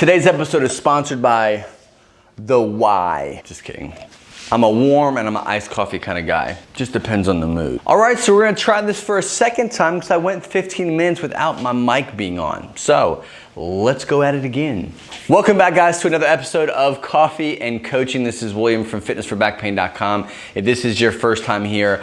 Today's episode is sponsored by the Why. Just kidding. I'm a warm and I'm an iced coffee kind of guy. Just depends on the mood. All right, so we're gonna try this for a second time because I went 15 minutes without my mic being on. So let's go at it again. Welcome back, guys, to another episode of Coffee and Coaching. This is William from fitnessforbackpain.com. If this is your first time here,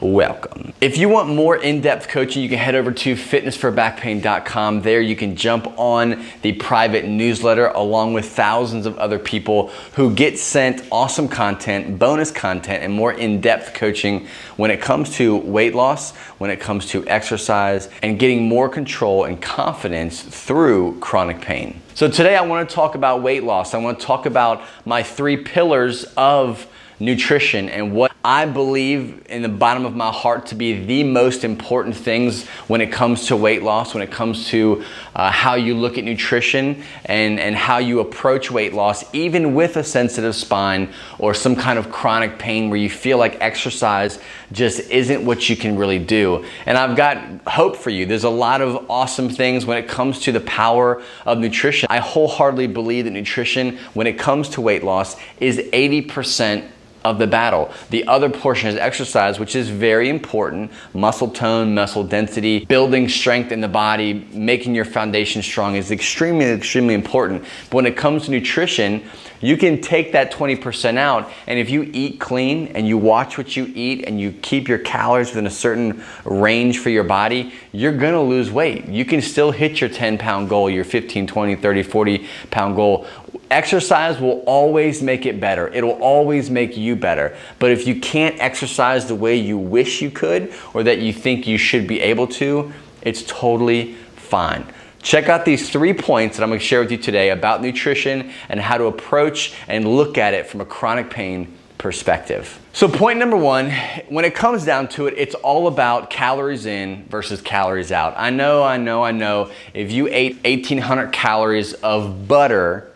welcome. If you want more in-depth coaching, you can head over to fitnessforbackpain.com. There you can jump on the private newsletter along with thousands of other people who get sent awesome content, bonus content, and more in-depth coaching when it comes to weight loss, when it comes to exercise, and getting more control and confidence through chronic pain. So today I want to talk about weight loss. I want to talk about my 3 pillars of nutrition and what I believe in the bottom of my heart to be the most important things when it comes to weight loss, when it comes to how you look at nutrition and how you approach weight loss, even with a sensitive spine or some kind of chronic pain where you feel like exercise just isn't what you can really do. And I've got hope for you. There's a lot of awesome things when it comes to the power of nutrition. I wholeheartedly believe that nutrition, when it comes to weight loss, is 80% of the battle. The other portion is exercise, which is very important. Muscle tone, muscle density, building strength in the body, making your foundation strong is extremely important. But when it comes to nutrition, you can take that 20% out, and if you eat clean and you watch what you eat and you keep your calories within a certain range for your body, you're gonna lose weight. You can still hit your 10-pound goal, your 15, 20, 30, 40-pound goal. Exercise will always make it better. It'll always make you better. But if you can't exercise the way you wish you could or that you think you should be able to, it's totally fine. Check out these 3 points that I'm going to share with you today about nutrition and how to approach and look at it from a chronic pain perspective. So point number 1, when it comes down to it, it's all about calories in versus calories out. I know. If you ate 1,800 calories of butter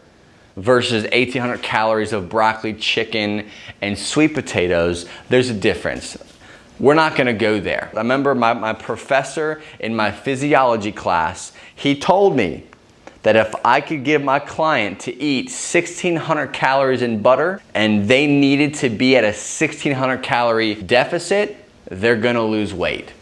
versus 1,800 calories of broccoli, chicken, and sweet potatoes, there's a difference. We're not gonna go there. I remember my professor in my physiology class, he told me that if I could give my client to eat 1,600 calories in butter and they needed to be at a 1,600 calorie deficit, they're gonna lose weight,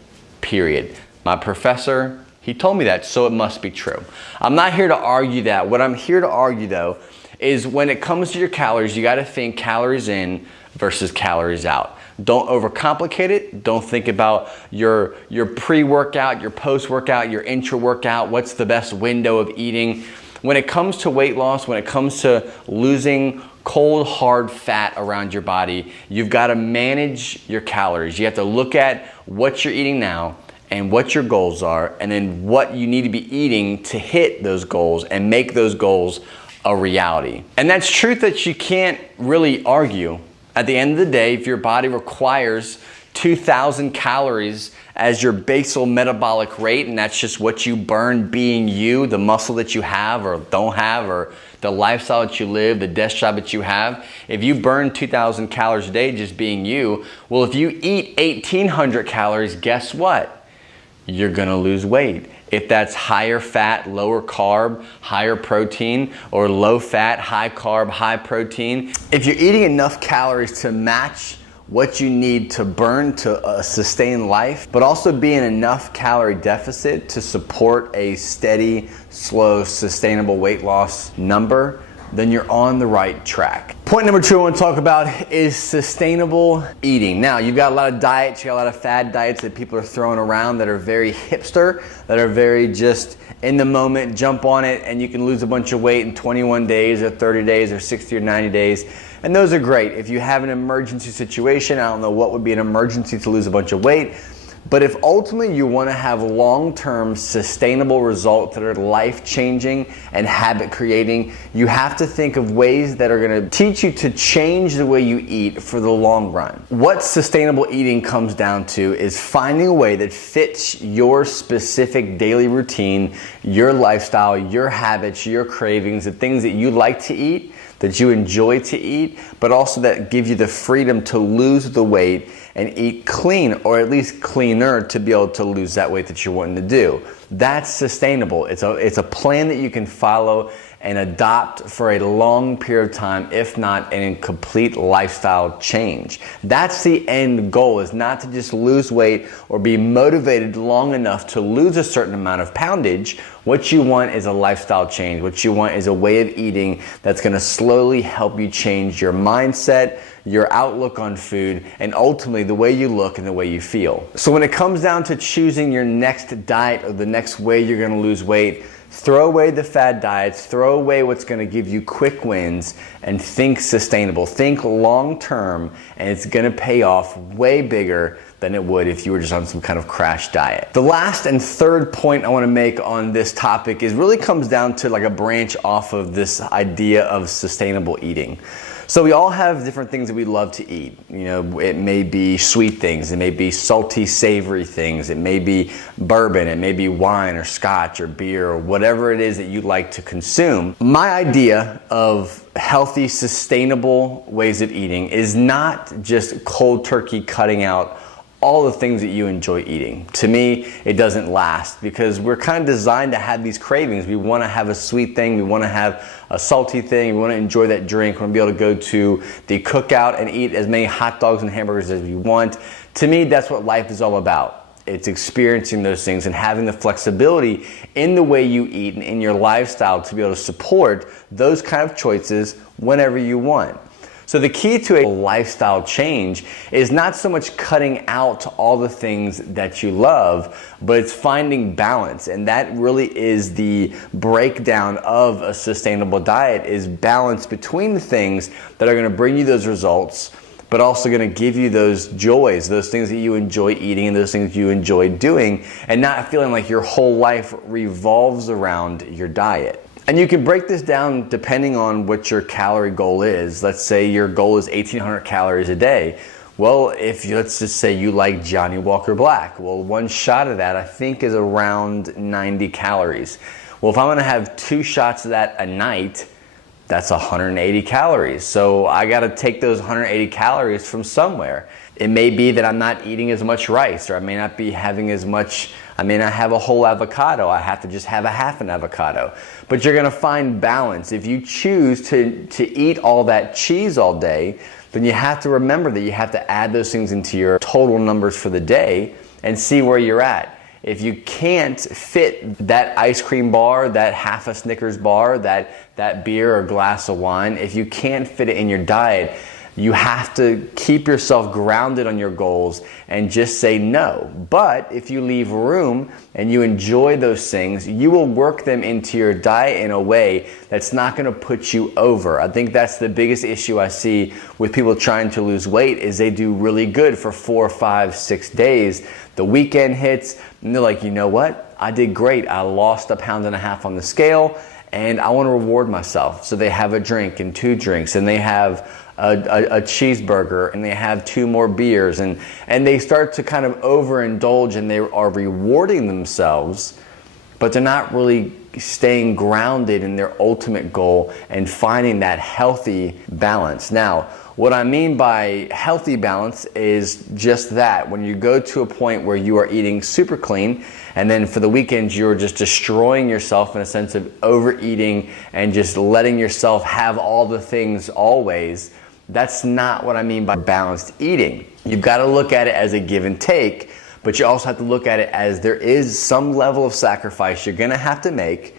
period. My professor, he told me that, so it must be true. I'm not here to argue that. What I'm here to argue though is when it comes to your calories, you gotta think calories in versus calories out. Don't overcomplicate it. Don't think about your pre-workout, your post-workout, your intra-workout, what's the best window of eating. When it comes to weight loss, when it comes to losing cold, hard fat around your body, you've gotta manage your calories. You have to look at what you're eating now and what your goals are, and then what you need to be eating to hit those goals and make those goals a reality. And that's truth that you can't really argue. At the end of the day, if your body requires 2,000 calories as your basal metabolic rate, and that's just what you burn being you, the muscle that you have or don't have, or the lifestyle that you live, the desk job that you have, if you burn 2,000 calories a day just being you, well, if you eat 1,800 calories, guess what? You're gonna lose weight. If that's higher fat, lower carb, higher protein, or low fat, high carb, high protein, if you're eating enough calories to match what you need to burn to sustain life, but also be in enough calorie deficit to support a steady, slow, sustainable weight loss number, then you're on the right track. Point number 2 I want to talk about is sustainable eating. Now, you've got a lot of diets, you got a lot of fad diets that people are throwing around that are very hipster, that are very just in the moment, jump on it, and you can lose a bunch of weight in 21 days or 30 days or 60 or 90 days. And those are great. If you have an emergency situation, I don't know what would be an emergency to lose a bunch of weight, but if ultimately you want to have long-term sustainable results that are life-changing and habit-creating, you have to think of ways that are going to teach you to change the way you eat for the long run. What sustainable eating comes down to is finding a way that fits your specific daily routine, your lifestyle, your habits, your cravings, the things that you like to eat, that you enjoy to eat, but also that give you the freedom to lose the weight and eat clean, or at least cleaner, to be able to lose that weight that you're wanting to do. That's sustainable. It's a plan that you can follow and adopt for a long period of time, if not a complete lifestyle change. That's the end goal, is not to just lose weight or be motivated long enough to lose a certain amount of poundage. What you want is a lifestyle change. What you want is a way of eating that's going to slowly help you change your mindset, your outlook on food, and ultimately the way you look and the way you feel. So when it comes down to choosing your next diet or the next way you're going to lose weight, throw away the fad diets, throw away what's going to give you quick wins, and think sustainable. Think long term, and it's going to pay off way bigger than it would if you were just on some kind of crash diet. The last and third point I want to make on this topic is really comes down to like a branch off of this idea of sustainable eating. So we all have different things that we love to eat. You know, it may be sweet things, it may be salty, savory things, it may be bourbon, it may be wine or scotch or beer or whatever it is that you like to consume. My idea of healthy, sustainable ways of eating is not just cold turkey cutting out all the things that you enjoy eating. To me, it doesn't last, because we're kind of designed to have these cravings. We want to have a sweet thing, we want to have a salty thing, we want to enjoy that drink, we want to be able to go to the cookout and eat as many hot dogs and hamburgers as we want. To me, that's what life is all about. It's experiencing those things and having the flexibility in the way you eat and in your lifestyle to be able to support those kind of choices whenever you want. So the key to a lifestyle change is not so much cutting out all the things that you love, but it's finding balance. And that really is the breakdown of a sustainable diet, is balance between the things that are going to bring you those results, but also going to give you those joys, those things that you enjoy eating and those things you enjoy doing, and not feeling like your whole life revolves around your diet. And you can break this down depending on what your calorie goal is. Let's say your goal is 1,800 calories a day. Well, let's just say you like Johnny Walker Black. Well, one shot of that I think is around 90 calories. Well, if I'm gonna have 2 shots of that a night, that's 180 calories. So I gotta take those 180 calories from somewhere. It may be that I'm not eating as much rice, or I may not be having as much, I may not have a whole avocado, I have to just have a half an avocado. But you're gonna find balance. If you choose to eat all that cheese all day, then you have to remember that you have to add those things into your total numbers for the day and see where you're at. If you can't fit that ice cream bar, that half a Snickers bar, that beer or glass of wine, if you can't fit it in your diet, you have to keep yourself grounded on your goals and just say no. But if you leave room and you enjoy those things, you will work them into your diet in a way that's not going to put you over. I think that's the biggest issue I see with people trying to lose weight, is they do really good for 4, 5, 6 days. The weekend hits and they're like, you know what? I did great. I lost 1.5 pounds on the scale and I want to reward myself. So they have a drink and 2 drinks, and they have a cheeseburger, and they have 2 more beers, and they start to kind of overindulge, and they are rewarding themselves, but they're not really staying grounded in their ultimate goal and finding that healthy balance. Now, what I mean by healthy balance is just that. When you go to a point where you are eating super clean, and then for the weekends you're just destroying yourself in a sense of overeating and just letting yourself have all the things always, that's not what I mean by balanced eating. You've got to look at it as a give and take, but you also have to look at it as there is some level of sacrifice you're going to have to make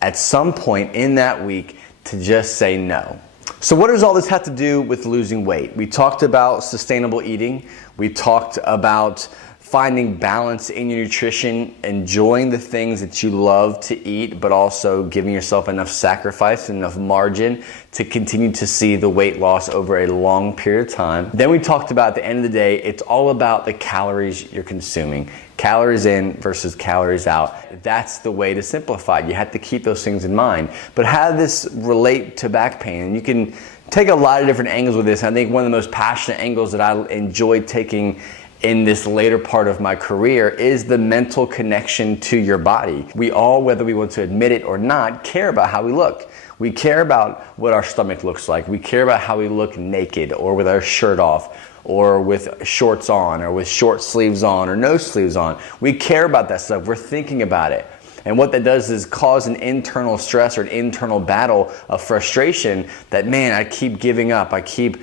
at some point in that week to just say no. So what does all this have to do with losing weight? We talked about sustainable eating. We talked about finding balance in your nutrition, enjoying the things that you love to eat, but also giving yourself enough sacrifice, enough margin to continue to see the weight loss over a long period of time. Then we talked about, at the end of the day, it's all about the calories you're consuming. Calories in versus calories out. That's the way to simplify it. You have to keep those things in mind. But how does this relate to back pain? And you can take a lot of different angles with this. I think one of the most passionate angles that I enjoyed taking in this later part of my career is the mental connection to your body. We all, whether we want to admit it or not, care about how we look. We care about what our stomach looks like. We care about how we look naked or with our shirt off or with shorts on or with short sleeves on or no sleeves on. We care about that stuff. We're thinking about it. And what that does is cause an internal stress or an internal battle of frustration that, man, I keep giving up, I keep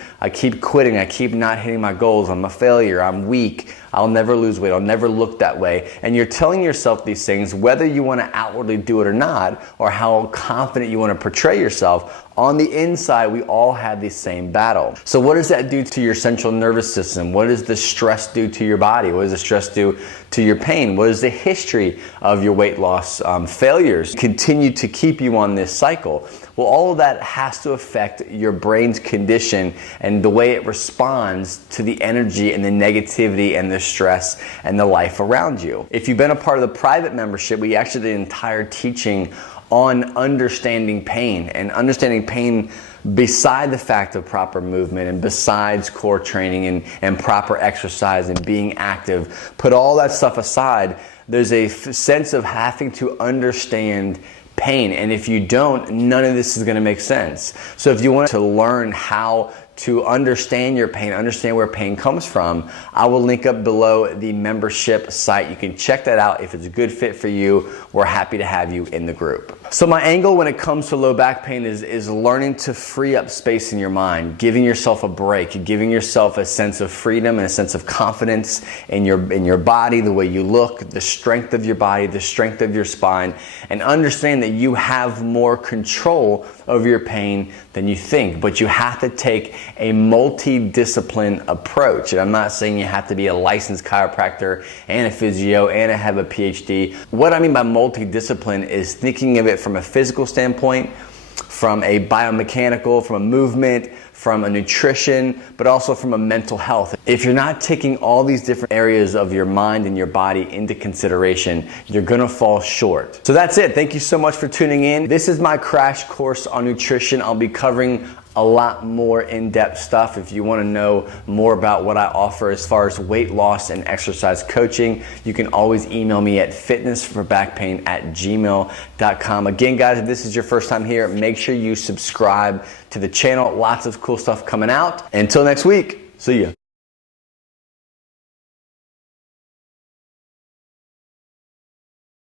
quitting, I keep not hitting my goals, I'm a failure, I'm weak, I'll never lose weight, I'll never look that way. And you're telling yourself these things whether you want to outwardly do it or not, or how confident you want to portray yourself. On the inside, we all have the same battle. So what does that do to your central nervous system? What does the stress do to your body? What does the stress do to your pain? What is the history of your weight loss failures continue to keep you on this cycle? Well, all of that has to affect your brain's condition and the way it responds to the energy and the negativity and the stress and the life around you. If you've been a part of the private membership, we actually did an entire teaching on understanding pain, and understanding pain beside the fact of proper movement and besides core training and proper exercise and being active. Put all that stuff aside, there's a sense of having to understand pain, and if you don't, none of this is going to make sense. So if you want to learn how to understand your pain, understand where pain comes from, I will link up below the membership site. You can check that out. If it's a good fit for you, we're happy to have you in the group. So my angle when it comes to low back pain is learning to free up space in your mind, giving yourself a break, giving yourself a sense of freedom and a sense of confidence in your body, the way you look, the strength of your body, the strength of your spine, and understand that you have more control over your pain than you think. But you have to take a multi-discipline approach. And I'm not saying you have to be a licensed chiropractor and a physio and have a PhD. What I mean by multi-discipline is thinking of it from a physical standpoint, from a biomechanical, from a movement, from a nutrition, but also from a mental health. If you're not taking all these different areas of your mind and your body into consideration, you're gonna fall short. So that's it. Thank you so much for tuning in. This is my crash course on nutrition. I'll be covering a lot more in-depth stuff. If you want to know more about what I offer as far as weight loss and exercise coaching, you can always email me at fitnessforbackpain@gmail.com. Again, guys, if this is your first time here, make sure you subscribe to the channel. Lots of cool stuff coming out. Until next week, see ya.